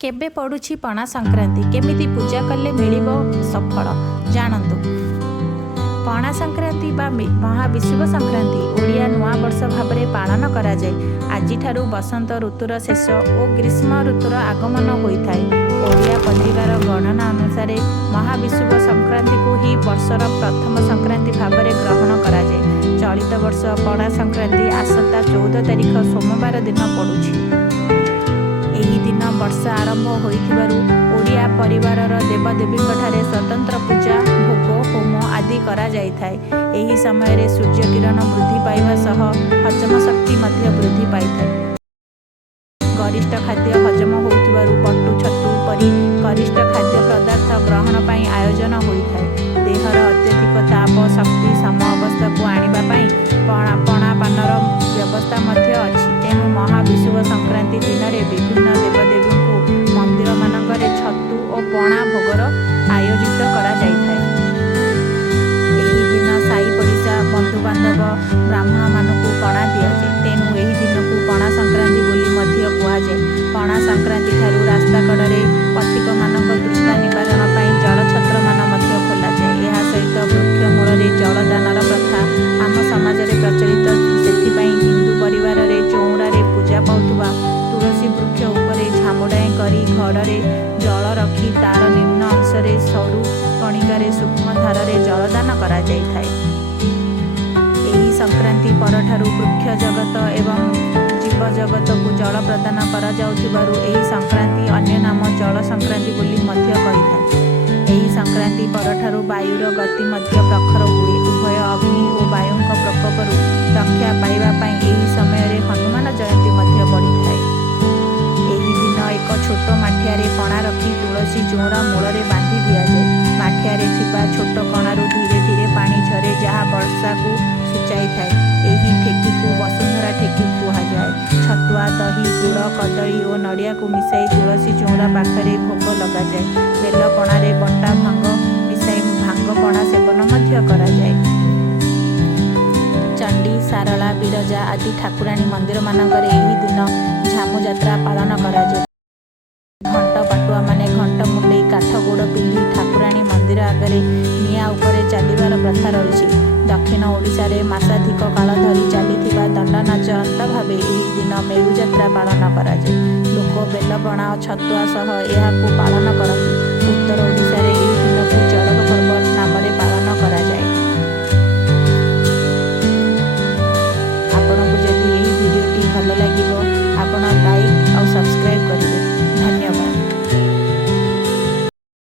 केबे पड़ुछि पणा संक्रांति केमिति पूजा कले मिलिबो सफल जानतु। पणा संक्रांति बा महाविषुव संक्रांति ओडिया नुआ वर्ष भाव में पालन करा जाए। आजिठारु बसंत ऋतुर शेष और ग्रीष्म ऋतुर आगमन होता है। ओडिया पत्रिकार गणना अनुसार महाविषुव संक्रांति को ही वर्षर प्रथम संक्रांति भाव में ग्रहण करा जाए। चलित वर्ष पणा संक्रांति आसंता 14 तारिख सोमवार दिन पड़ुछि। एही दिन वर्षा आरंभ होइथिबारु ओडिया परिवारर देवदेवींठारे स्वतंत्र पूजा भोग होम आदि करा जाइथाय। एही समय रे सूर्य किरण वृद्धि पाइबा सह हजम शक्ति मध्य वृद्धि पाइथाय। गरिष्ठ खाद्य हजम होइथिबारु पट्टू छतु परि गरिष्ठ खाद्य पदार्थ ग्रहण पाई आयोजन होइथाय। देहर अत्यधिक ताप शक्ति सम अवस्था को आनिबा पाई पणा पानर व्यवस्था मध्य अछि। तेणु महाविषुव संक्रांति दिन में विभिन्न देवदेवी को मंदिर मानकर छतु और पणा भोगर आयोजित करा जाइथाय। एही दिन साई पड़िशा बंधुबांधव ब्राह्मण मानक पणा दियाजाए। तेणु एही दिन को पणा संक्रांति बोली मध्य कुहाଯାଏ। पणा संक्रांति ठारू रास्ता कड़े पथिक मानक तृष्णा निवारण पाई जलछत्र मान मध्य खोलाଯାଏ। ଏହା सहित वृक्ष मूल जलदानर प्रथा आम समाज में प्रचलित। सेथिपाई हिंदू परिवार रे चौरारे पूजा पाउथुबा तुलसी वृक्ष उपरे झामुडाए करी घड़े जल रखी तार निम्न अंशरे सरू कणिकार सूक्ष्म धारे जलदान करा जाइथाय। एही संक्रांति परठारु वृक्ष जगत एवं जीव जगत को जल प्रदान करा जाउथिबारु एही संक्रांति अन्य नाम जल संक्रांति बोली मध्य कहिथाय। एही संक्रांति परठारु वायुर गति मध्य प्रखर हुए। उभय अग्नि और वायुंक प्रकोपरु रक्षा पाइबा पाई एही समय रे हनुमान जयंती मध्य पड़िथाय। एही दिन एक छोट माठियारे कणा रखी तुलसी चौरा मूल बांधी दियाजाए। माठियारे थिबा छोट कणारू धीरे धीरे पानी झरे जहाँ वर्षा को सूचाई थाए। एही ठेकी को वसुंधरा ठेकी कुहाଯାଏ। छतुआ दही गुड़ कदली और नड़िया को मिसाई तुलसी चौरा पाखरे भोग लगाए। बेलपणारे बटा भांग मिसाई भांग पणा सेवन मध्य कराଯାए। चंडी सारला बिरजा आदि ठाकुराणी मंदिर मानकर एही दिन झामु यात्रा पालन कराଯାए। घंट पाटुआ माने घंट मुंडई काठ गोड़ पिंधि ठाकुराणी मंदिर आगरे निआ उपरे चलिबार प्रथा रही। दक्षिण ओडिशा रे मासाधिक काल धरी चलीथिबा दंड नाच अंत भावे एही दिन मेरु यात्रा पालन कराଯାए। लोक बेलपणा और छतुआ सह एहाकु पालन करती। उत्तर ओडिशा रे एही दिन को चड़क पर्व नाम पालन कराଯାए। आपनको जदि एही भिडियोटी भल लागिबो आपण